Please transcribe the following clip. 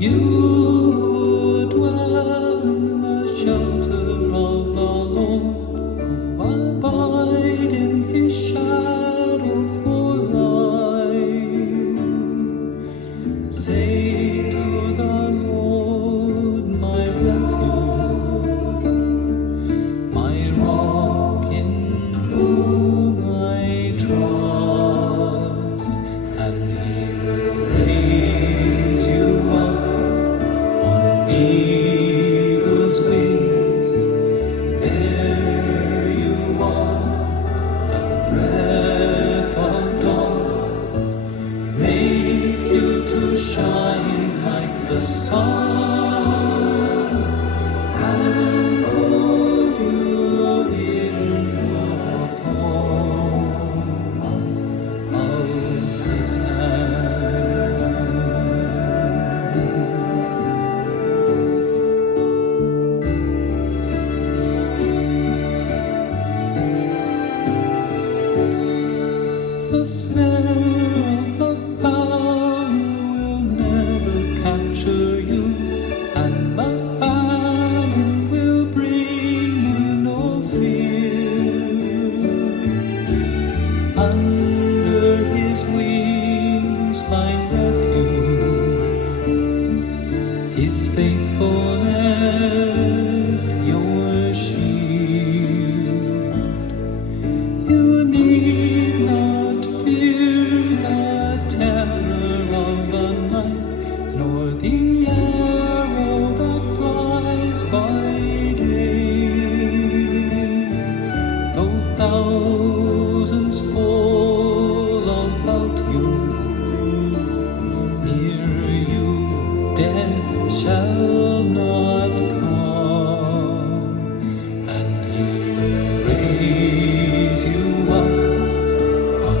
You dwell in the shelter of the Lord, who abide in His shadow for life. Say to the Lord, my refuge, my rock in whom I trust, and He will raise you up on eagle's wings. There you are, the breath of dawn, make you to shine like the sun, and hold you in your palm of His hand. The snare of the fowler will never capture you, and the famine will bring you no fear. Under His wings find refuge, His faithfulness your shield. You need not fear the terror of the night, nor the arrow that flies by day. Though thousands fall about you, near you death shall not come, and He will raise you up on